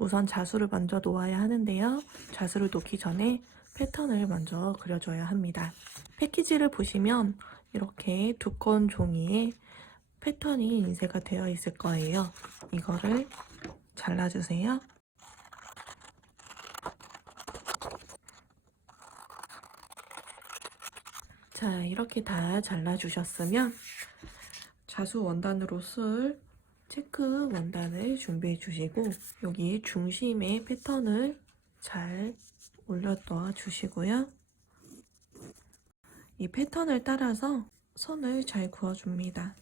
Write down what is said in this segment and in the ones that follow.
우선 자수를 먼저 놓아야 하는데요. 자수를 놓기 전에 패턴을 먼저 그려줘야 합니다. 패키지를 보시면 이렇게 두꺼운 종이에 패턴이 인쇄가 되어 있을 거예요. 이거를 잘라주세요. 자, 이렇게 다 잘라주셨으면 자수 원단으로 쓸 체크 원단을 준비해 주시고 여기 중심에 패턴을 잘 올려 넣어 주시고요. 이 패턴을 따라서 선을 잘 그어줍니다.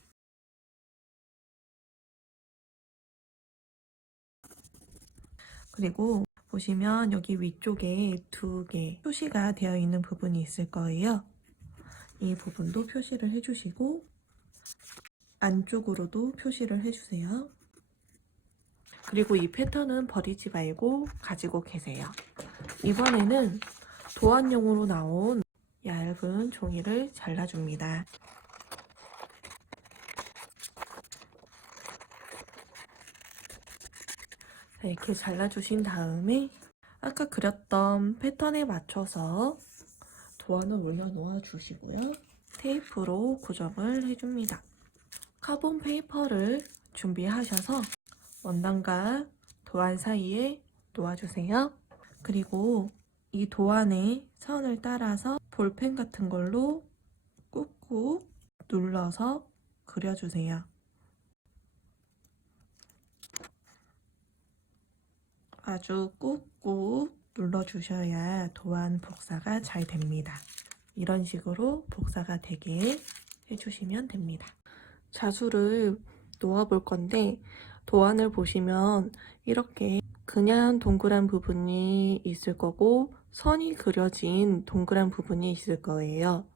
그리고 보시면 여기 위쪽에 2개 표시가 되어 있는 부분이 있을 거예요. 이 부분도 표시를 해주시고 안쪽으로도 표시를 해주세요. 그리고 이 패턴은 버리지 말고 가지고 계세요. 이번에는 도안용으로 나온 얇은 종이를 잘라줍니다. 자, 이렇게 잘라주신 다음에 아까 그렸던 패턴에 맞춰서 도안을 올려놓아 주시고요. 테이프로 고정을 해줍니다. 카본 페이퍼를 준비하셔서 원단과 도안 사이에 놓아주세요. 그리고 이 도안에 선을 따라서 볼펜 같은 걸로 꾹꾹 눌러서 그려주세요. 아주 꾹꾹 눌러주셔야 도안 복사가 잘 됩니다. 이런 식으로 복사가 되게 해주시면 됩니다. 자수를 놓아볼 건데 도안을 보시면 이렇게 그냥 동그란 부분이 있을 거고 선이 그려진 동그란 부분이 있을 거예요.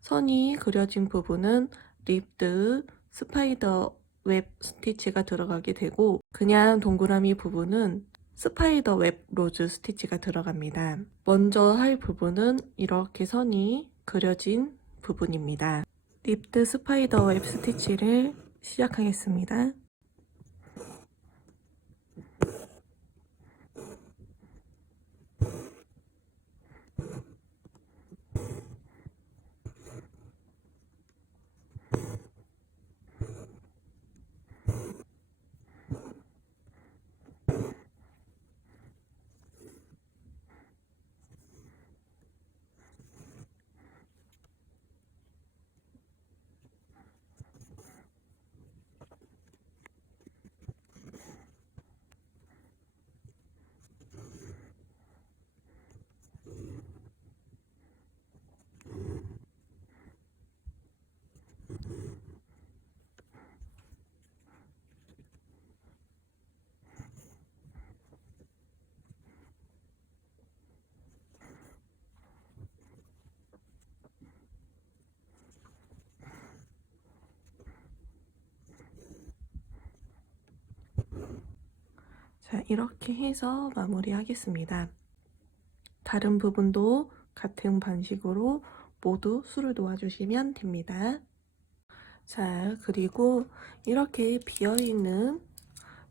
선이 그려진 부분은 립드 스파이더 웹 스티치가 들어가게 되고 그냥 동그라미 부분은 스파이더 웹 로즈 스티치가 들어갑니다. 먼저 할 부분은 이렇게 선이 그려진 부분입니다. 립드 스파이더 웹 스티치를 시작하겠습니다. 자, 이렇게 해서 마무리하겠습니다. 다른 부분도 같은 방식으로 모두 술을 놓아주시면 됩니다. 자, 그리고 이렇게 비어있는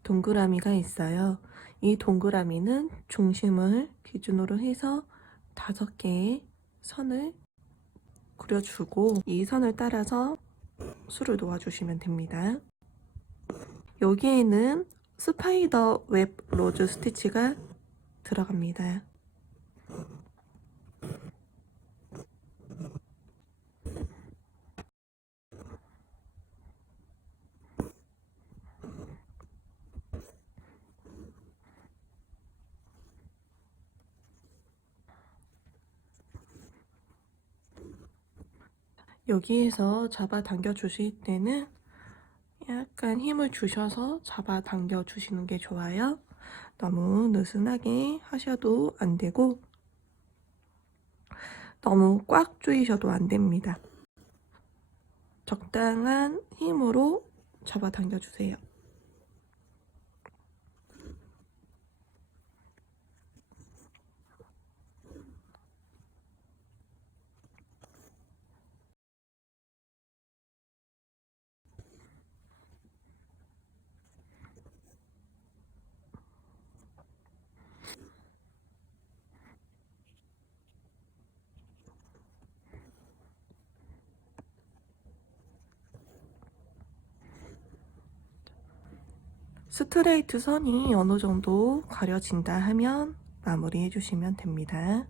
동그라미가 있어요. 이 동그라미는 중심을 기준으로 해서 5개의 선을 그려주고 이 선을 따라서 술을 놓아주시면 됩니다. 여기에는 스파이더 웹 로즈 스티치가 들어갑니다. 여기에서 잡아당겨 주실 때는 약간 힘을 주셔서 잡아당겨 주시는 게 좋아요. 너무 느슨하게 하셔도 안 되고 너무 꽉 조이셔도 안 됩니다. 적당한 힘으로 잡아당겨 주세요. 스트레이트 선이 어느 정도 가려진다 하면 마무리 해주시면 됩니다.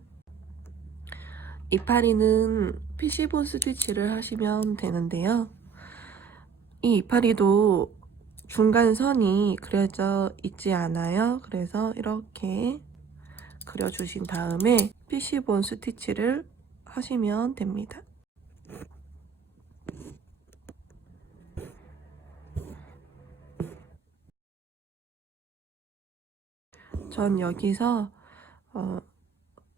이파리는 피시본 스티치를 하시면 되는데요. 이 이파리도 중간 선이 그려져 있지 않아요. 그래서 이렇게 그려주신 다음에 피시본 스티치를 하시면 됩니다. 전 여기서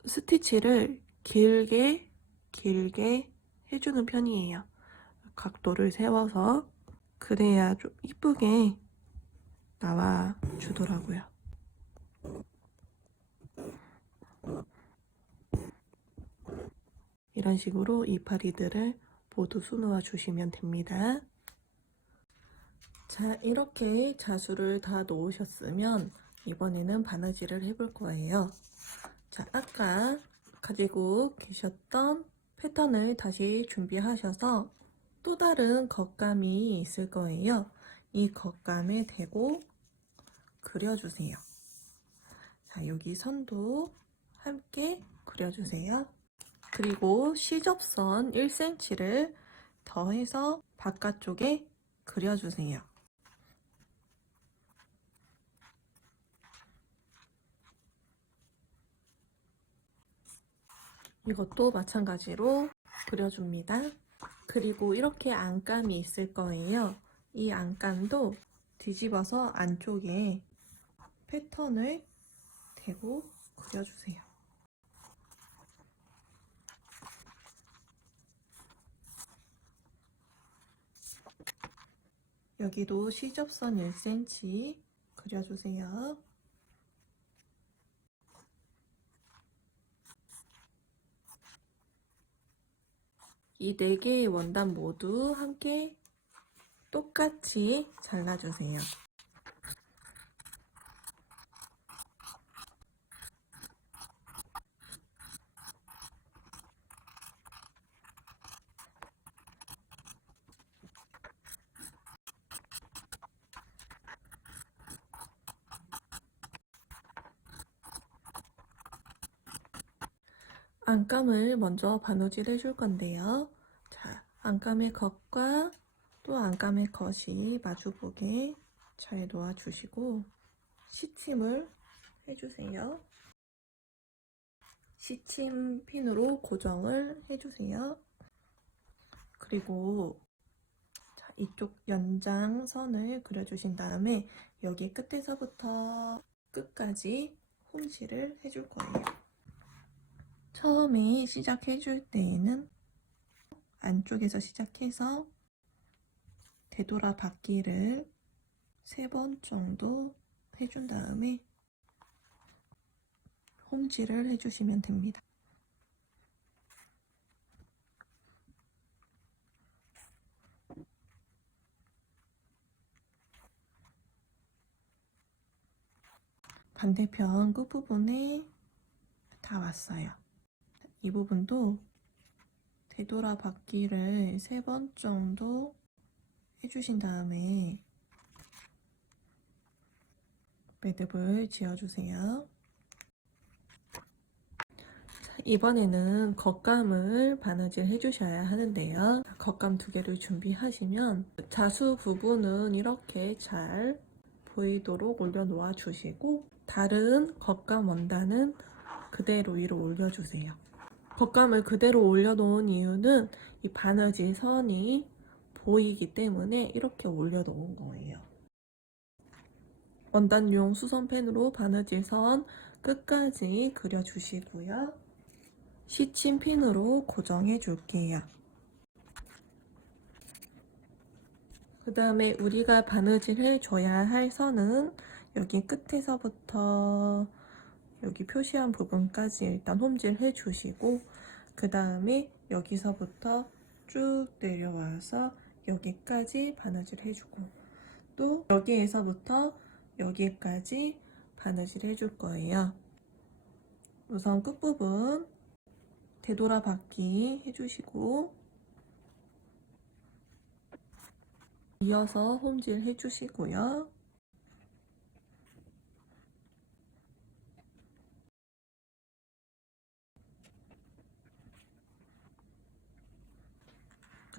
스티치를 길게 해주는 편이에요. 각도를 세워서 그래야 좀 이쁘게 나와 주더라고요. 이런 식으로 이파리들을 모두 수놓아 주시면 됩니다. 자, 이렇게 자수를 다 놓으셨으면 이번에는 바느질을 해볼 거예요. 자, 아까 가지고 계셨던 패턴을 다시 준비하셔서 또 다른 겉감이 있을 거예요. 이 겉감에 대고 그려주세요. 자, 여기 선도 함께 그려주세요. 그리고 시접선 1cm를 더해서 바깥쪽에 그려주세요. 이것도 마찬가지로 그려줍니다. 그리고 이렇게 안감이 있을 거예요. 이 안감도 뒤집어서 안쪽에 패턴을 대고 그려주세요. 여기도 시접선 1cm 그려주세요. 이 4개의 원단 모두 함께 똑같이 잘라주세요. 안감을 먼저 바느질 해줄 건데요. 자, 안감의 겉과 또 안감의 겉이 마주보게 잘 놓아주시고 시침을 해주세요. 시침 핀으로 고정을 해주세요. 그리고 자, 이쪽 연장선을 그려주신 다음에 여기 끝에서부터 끝까지 홈질을 해줄 거예요. 처음에 시작해줄 때에는 안쪽에서 시작해서 되돌아 받기를 3번 정도 해준 다음에 홈질을 해주시면 됩니다. 반대편 끝부분에 다 왔어요. 이 부분도 되돌아 받기를 3번 정도 해주신 다음에 매듭을 지어주세요. 이번에는 겉감을 바느질 해주셔야 하는데요. 겉감 2개를 준비하시면 자수 부분은 이렇게 잘 보이도록 올려놓아 주시고 다른 겉감 원단은 그대로 위로 올려주세요. 겉감을 그대로 올려놓은 이유는 이 바느질 선이 보이기 때문에 이렇게 올려놓은 거예요. 원단용 수선펜으로 바느질 선 끝까지 그려주시고요. 시침핀으로 고정해 줄게요. 그 다음에 우리가 바느질 해줘야 할 선은 여기 끝에서부터 여기 표시한 부분까지 일단 홈질 해주시고 그 다음에 여기서부터 쭉 내려와서 여기까지 바느질 해주고 또 여기에서부터 여기까지 바느질 해줄 거예요. 우선 끝부분 되돌아 받기 해주시고 이어서 홈질 해주시고요.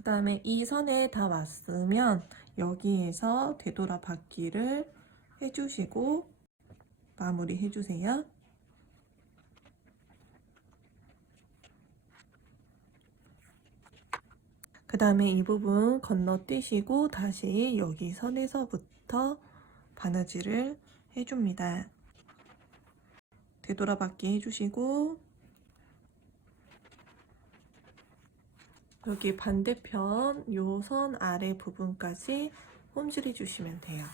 그 다음에 이 선에 다 왔으면 여기에서 되돌아 받기를 해주시고 마무리 해주세요. 그 다음에 이 부분 건너뛰시고 다시 여기 선에서부터 바느질을 해줍니다. 되돌아받기 해주시고 여기 반대편 요 선 아래 부분까지 홈질 해주시면 돼요.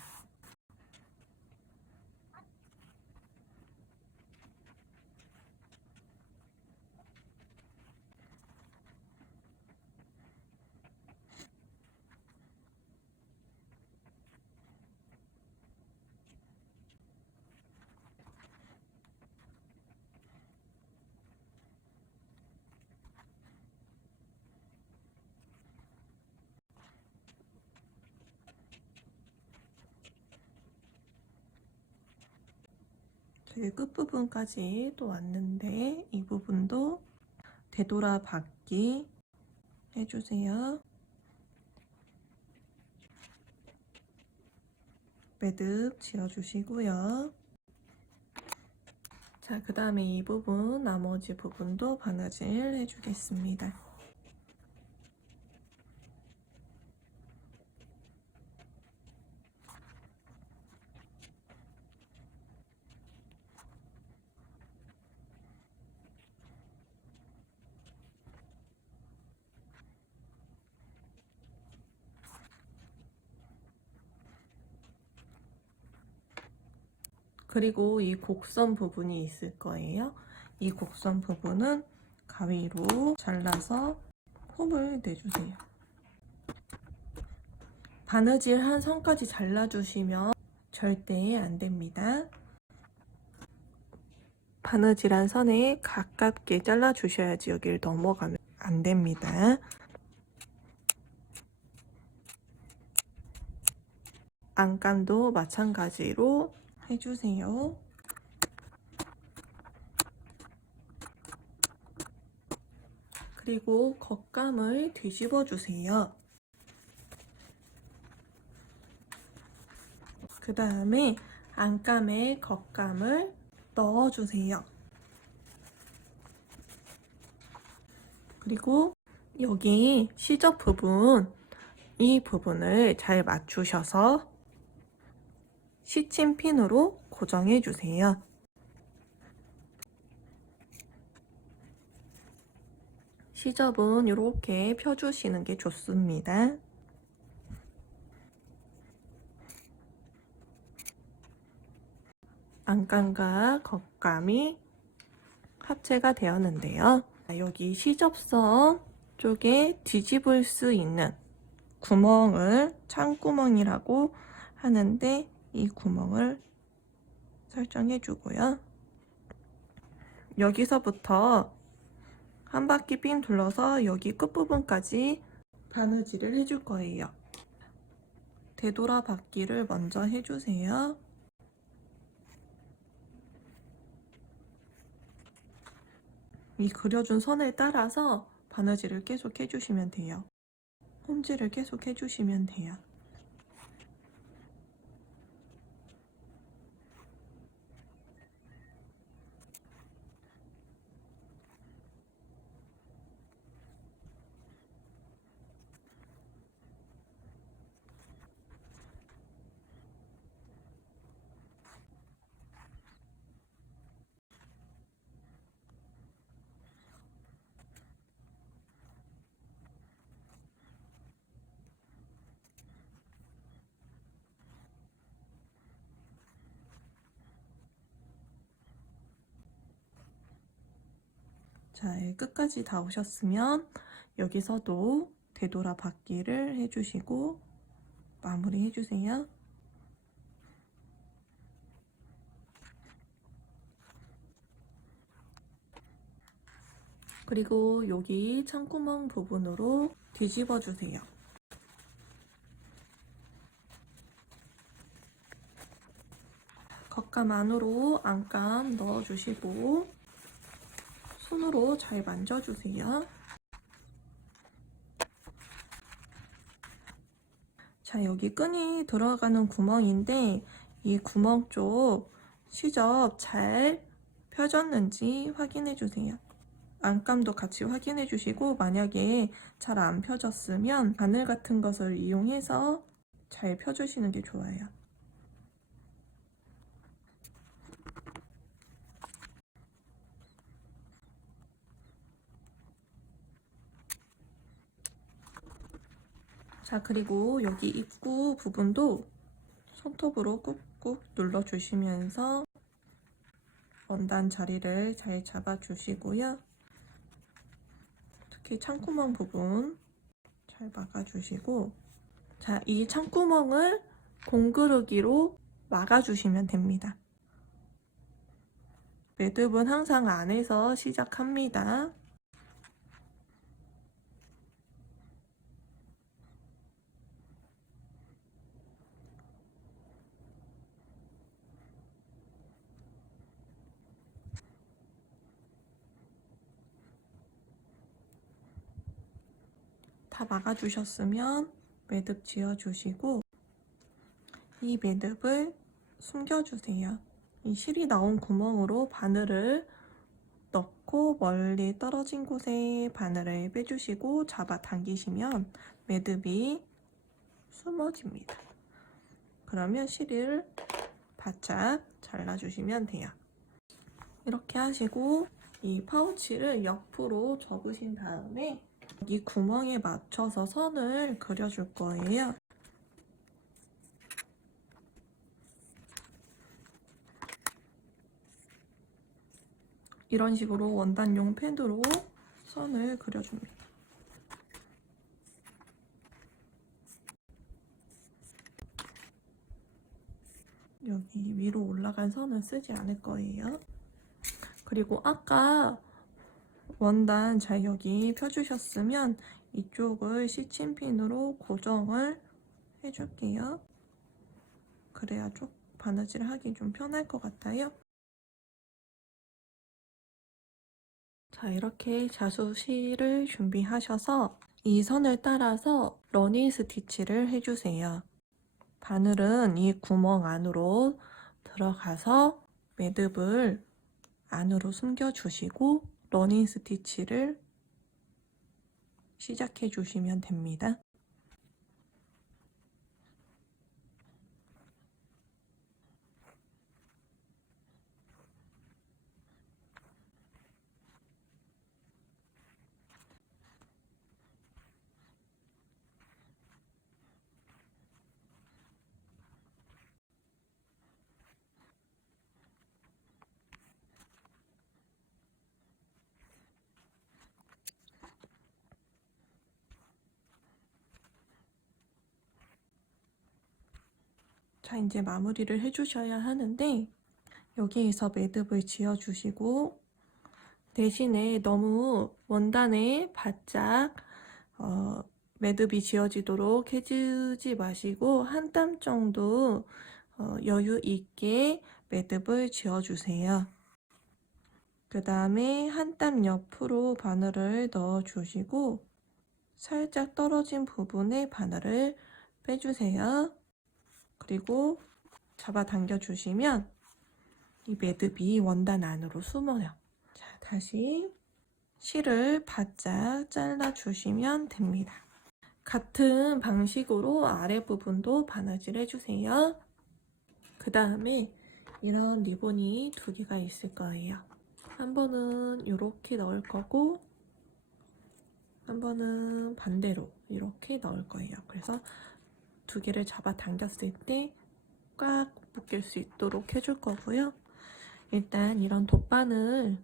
되게 끝부분까지 또 왔는데 이 부분도 되돌아 받기 해주세요. 매듭 지어주시고요. 자, 그 다음에 이 부분, 나머지 부분도 바느질 해주겠습니다. 그리고 이 곡선 부분이 있을 거예요. 이 곡선 부분은 가위로 잘라서 홈을 내주세요. 바느질 한 선까지 잘라주시면 절대 안 됩니다. 바느질한 선에 가깝게 잘라주셔야지 여기를 넘어가면 안 됩니다. 안감도 마찬가지로 해주세요. 그리고 겉감을 뒤집어 주세요. 그 다음에 안감에 겉감을 넣어주세요. 그리고 여기 시접 부분, 이 부분을 잘 맞추셔서 시침핀으로 고정해 주세요. 시접은 이렇게 펴주시는 게 좋습니다. 안감과 겉감이 합체가 되었는데요. 여기 시접선 쪽에 뒤집을 수 있는 구멍을 창구멍이라고 하는데 이 구멍을 설정해 주고요. 여기서부터 한 바퀴 삥 둘러서 여기 끝부분까지 바느질을 해줄 거예요. 되돌아 받기를 먼저 해주세요. 이 그려준 선을 따라서 바느질을 계속 해주시면 돼요. 홈질을 계속 해주시면 돼요. 자, 끝까지 다 오셨으면 여기서도 되돌아 받기를 해주시고 마무리 해주세요. 그리고 여기 창구멍 부분으로 뒤집어 주세요. 겉감 안으로 안감 넣어주시고 손으로 잘 만져주세요. 자, 여기 끈이 들어가는 구멍인데 이 구멍 쪽 시접 잘 펴졌는지 확인해 주세요. 안감도 같이 확인해 주시고, 만약에 잘 안 펴졌으면 바늘 같은 것을 이용해서 잘 펴주시는 게 좋아요. 자, 그리고 여기 입구 부분도 손톱으로 꾹꾹 눌러주시면서 원단 자리를 잘 잡아주시고요. 특히 창구멍 부분 잘 막아주시고, 자, 이 창구멍을 공그르기로 막아주시면 됩니다. 매듭은 항상 안에서 시작합니다. 다 막아주셨으면 매듭 지어주시고, 이 매듭을 숨겨주세요. 이 실이 나온 구멍으로 바늘을 넣고 멀리 떨어진 곳에 바늘을 빼주시고 잡아당기시면 매듭이 숨어집니다. 그러면 실을 바짝 잘라주시면 돼요. 이렇게 하시고 이 파우치를 옆으로 접으신 다음에 이 구멍에 맞춰서 선을 그려줄 거예요. 이런 식으로 원단용 펜으로 선을 그려줍니다. 여기 위로 올라간 선은 쓰지 않을 거예요. 그리고 아까 원단 잘 여기 펴주셨으면 이쪽을 시침핀으로 고정을 해줄게요. 그래야 쭉 바느질 하기 좀 편할 것 같아요. 자, 이렇게 자수실을 준비하셔서 이 선을 따라서 러닝 스티치를 해주세요. 바늘은 이 구멍 안으로 들어가서 매듭을 안으로 숨겨주시고 러닝 스티치를 시작해 주시면 됩니다. 자, 이제 마무리를 해주셔야 하는데 여기에서 매듭을 지어주시고 대신에 너무 원단에 바짝 매듭이 지어지도록 해주지 마시고 한 땀 정도 여유 있게 매듭을 지어주세요. 그 다음에 한 땀 옆으로 바늘을 넣어주시고 살짝 떨어진 부분에 바늘을 빼주세요. 그리고 잡아당겨 주시면 이 매듭이 원단 안으로 숨어요. 자, 다시 실을 바짝 잘라 주시면 됩니다. 같은 방식으로 아래 부분도 바느질 해주세요. 그 다음에 이런 리본이 두 개가 있을 거예요. 한 번은 이렇게 넣을 거고 한 번은 반대로 이렇게 넣을 거예요. 그래서 두 개를 잡아 당겼을 때 꽉 묶일 수 있도록 해줄 거고요. 일단 이런 돗바늘이나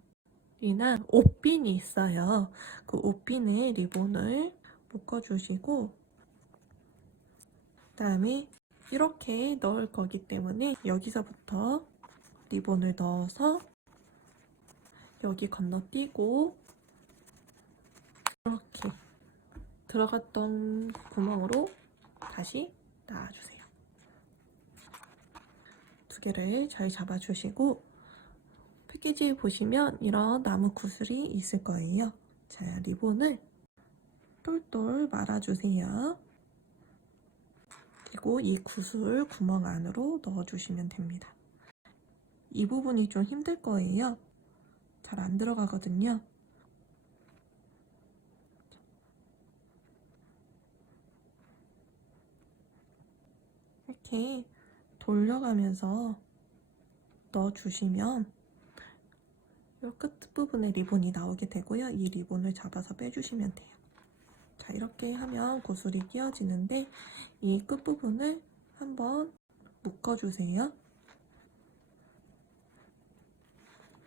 옷핀이 있어요. 그 옷핀에 리본을 묶어주시고 그다음에 이렇게 넣을 거기 때문에 여기서부터 리본을 넣어서 여기 건너뛰고 이렇게 들어갔던 구멍으로 다시 놔주세요. 두 개를 잘 잡아주시고 패키지 보시면 이런 나무 구슬이 있을 거예요. 자, 리본을 똘똘 말아주세요. 그리고 이 구슬 구멍 안으로 넣어주시면 됩니다. 이 부분이 좀 힘들 거예요. 잘 안 들어가거든요. 이렇게 돌려가면서 넣어주시면 이 끝부분에 리본이 나오게 되고요. 이 리본을 잡아서 빼주시면 돼요. 자, 이렇게 하면 구슬이 끼워지는데 이 끝부분을 한번 묶어주세요.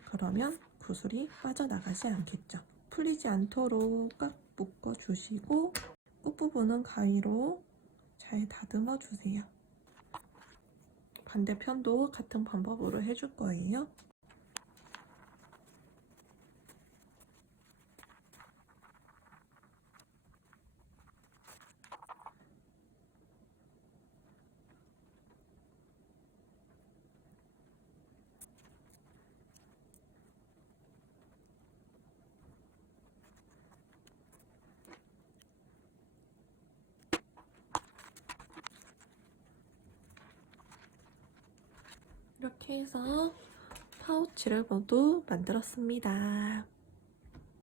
그러면 구슬이 빠져나가지 않겠죠. 풀리지 않도록 꽉 묶어주시고 끝부분은 가위로 잘 다듬어 주세요. 반대편도 같은 방법으로 해줄 거예요. 이렇게 해서 파우치를 모두 만들었습니다.